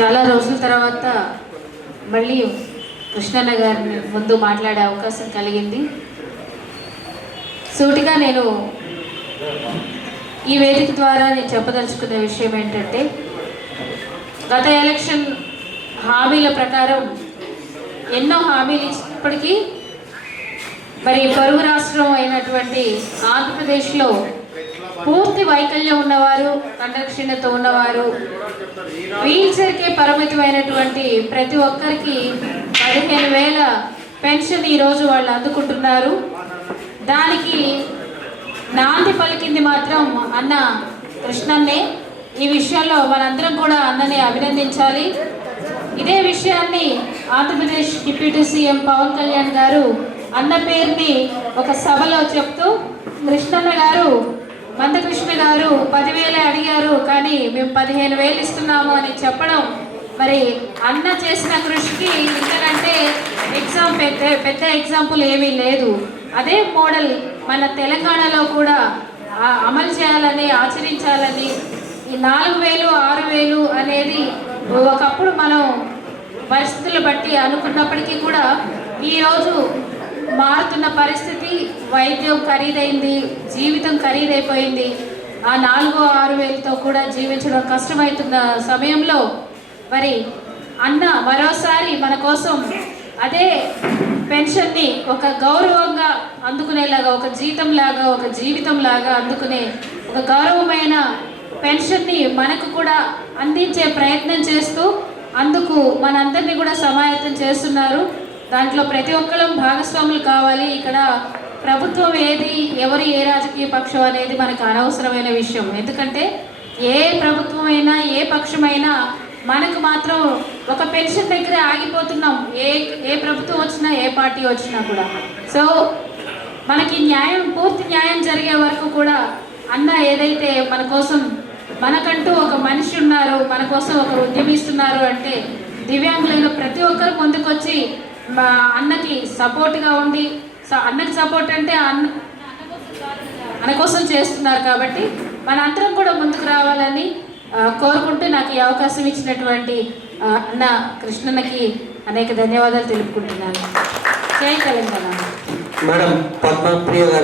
చాలా రోజుల తర్వాత మళ్ళీ కృష్ణన్న గారిని ముందు మాట్లాడే అవకాశం కలిగింది. సూటిగా నేను ఈ వేదిక ద్వారా నేను చెప్పదలుచుకున్న విషయం ఏంటంటే గత ఎలక్షన్ హామీల ప్రకారం ఎన్నో హామీలు ఇచ్చినప్పటికీ మరి పరుగు రాష్ట్రం అయినటువంటి ఆంధ్రప్రదేశ్లో పూర్తి వైకల్యం ఉన్నవారు కండక్షణతో ఉన్నవారు వీల్ చైర్కే పరిమితమైనటువంటి ప్రతి ఒక్కరికి పదిహేను వేల పెన్షన్ ఈరోజు వాళ్ళు అందుకుంటున్నారు. దానికి నాంది పలికింది మాత్రం అన్న కృష్ణన్నే. ఈ విషయంలో మనందరం కూడా అన్నని అభినందించాలి. ఇదే విషయాన్ని ఆంధ్రప్రదేశ్ డిప్యూటీ సీఎం పవన్ కళ్యాణ్ గారు అన్న పేరుని ఒక సభలో చెప్తూ కృష్ణన్న గారు మందకృష్ణ గారు పదివేలే అడిగారు కానీ మేము పదిహేను వేలు ఇస్తున్నాము అని చెప్పడం. మరి అన్న చేసిన కృషికి ఇంతకంటే ఎగ్జామ్ పెద్ద పెద్ద ఎగ్జాంపుల్ ఏమీ లేదు. అదే మోడల్ మన తెలంగాణలో కూడా అమలు చేయాలని ఆచరించాలని ఈ నాలుగు వేలు ఆరు వేలు అనేది ఒకప్పుడు మనం పరిస్థితులు బట్టి అనుకున్నప్పటికీ కూడా ఈరోజు మారుతున్న పరిస్థితి వైద్యం ఖరీదైంది జీవితం ఖరీదైపోయింది. ఆ నాలుగో ఆరు వేలతో కూడా జీవించడం కష్టమవుతున్న సమయంలో మరి అన్న మరోసారి మన కోసం అదే పెన్షన్ని ఒక గౌరవంగా అందుకునేలాగా ఒక జీతంలాగా ఒక జీవితంలాగా అందుకునే ఒక గౌరవమైన పెన్షన్ని మనకు కూడా అందించే ప్రయత్నం చేస్తూ అందుకు మనందరినీ కూడా సమాయత్తం చేస్తున్నారు. దాంట్లో ప్రతి ఒక్కరం భాగస్వాములు కావాలి. ఇక్కడ ప్రభుత్వం ఏది ఎవరు ఏ రాజకీయ పక్షం అనేది మనకు అనవసరమైన విషయం. ఎందుకంటే ఏ ప్రభుత్వమైనా ఏ పక్షమైనా మనకు మాత్రం ఒక పెన్షన్ దగ్గర ఆగిపోతున్నాం. ఏ ఏ ప్రభుత్వం వచ్చినా ఏ పార్టీ వచ్చినా కూడా. సో మనకి న్యాయం పూర్తి న్యాయం జరిగే వరకు కూడా అన్న ఏదైతే మన కోసం మనకంటూ ఒక మనిషి ఉన్నారు మన కోసం ఒక ఉద్యమిస్తున్నారు అంటే దివ్యాంగులైన ప్రతి ఒక్కరు ముందుకొచ్చి మా అన్నకి సపోర్ట్గా ఉండి సో అన్నకి సపోర్ట్ అంటే అన్న మన కోసం చేస్తున్నారు కాబట్టి మన అందరం కూడా ముందుకు రావాలని కోరుకుంటూ నాకు ఈ అవకాశం ఇచ్చినటువంటి అన్న కృష్ణన్నకి అనేక ధన్యవాదాలు తెలుపుకుంటున్నాను. జై తెలంగాణ. మేడం పద్మప్రియ గారు